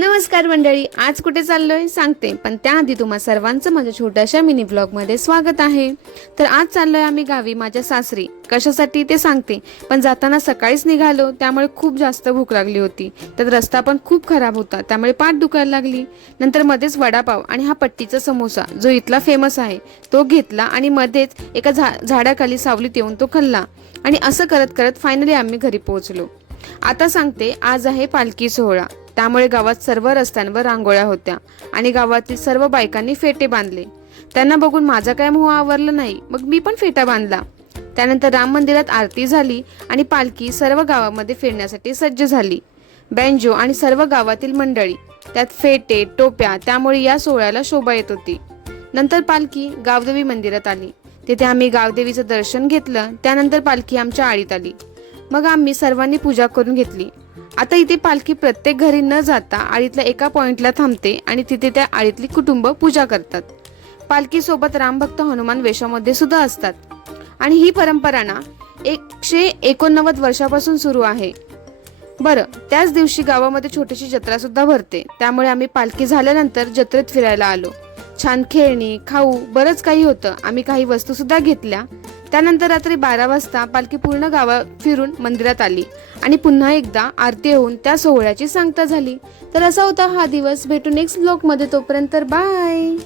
नमस्कार मंडळी, आज कुठे चाललोय सांगते, पण त्याआधी तुम्हा सर्वांचं माझ्या छोट्याशा मिनी ब्लॉग मध्ये स्वागत आहे। तर आज चाललोय आम्ही गावी माझ्या सासरी। कशासाठी ते सांगते, पण जाताना सकाळीच निघालो, त्यामुळे खूप जास्त भूक लागली होती। तर रस्ता पण खूप खराब होता, त्यामुळे पाठ दुखायला लागली। नंतर मध्येच वडापाव आणि हा पट्टीचा समोसा जो इथला फेमस आहे तो घेतला आणि मध्येच एका झाडाखाली सावलीत येऊन तो खाल्ला। आणि असं करत करत फायनली आम्ही घरी पोहोचलो। आता सांगते, आज आहे पालखी सोहळा, त्यामुळे गावात सर्व रस्त्यांवर रांगोळ्या होत्या आणि गावातील सर्व बायकांनी फेटे बांधले। त्यांना बघून माझा काय मोह आवरला नाही, मग मी पण फेटा बांधला। त्यानंतर राम मंदिरात आरती झाली आणि पालखी सर्व गावामध्ये फिरण्यासाठी सज्ज झाली। बँजो आणि सर्व गावातील मंडळी, त्यात फेटे टोप्या, त्यामुळे या सोहळ्याला शोभा येत होती। नंतर पालखी गावदेवी मंदिरात आली, तिथे आम्ही गावदेवीचं दर्शन घेतलं। त्यानंतर पालखी आमच्या आळीत आली, मग आम्ही सर्वांनी पूजा करून घेतली। आता इथे पालखी प्रत्येक घरी न जाता आळीतल्या एका पॉइंटला थांबते आणि तिथे त्या आळीतली कुटुंब पूजा करतात। पालखी सोबत रामभक्त हनुमान वेशामध्ये सुद्धा असतात आणि ही परंपरा ना 189 वर्षापासून सुरू आहे। बरं, त्याच दिवशी गावामध्ये छोटीशी जत्रा सुद्धा भरते, त्यामुळे आम्ही पालखी झाल्यानंतर जत्रेत फिरायला आलो। छान खेळणी, खाऊ, बरंच काही होतं। आम्ही काही वस्तू सुद्धा घेतल्या। त्यानंतर रात्री 12 वाजता पालखी पूर्ण गावात फिरून मंदिरात आली आणि पुन्हा एकदा आरती होऊन त्या सोहळ्याची सांगता झाली। तर असा होता हा दिवस। भेटू नेक्स्ट ब्लॉग मध्ये, तोपर्यंत बाय।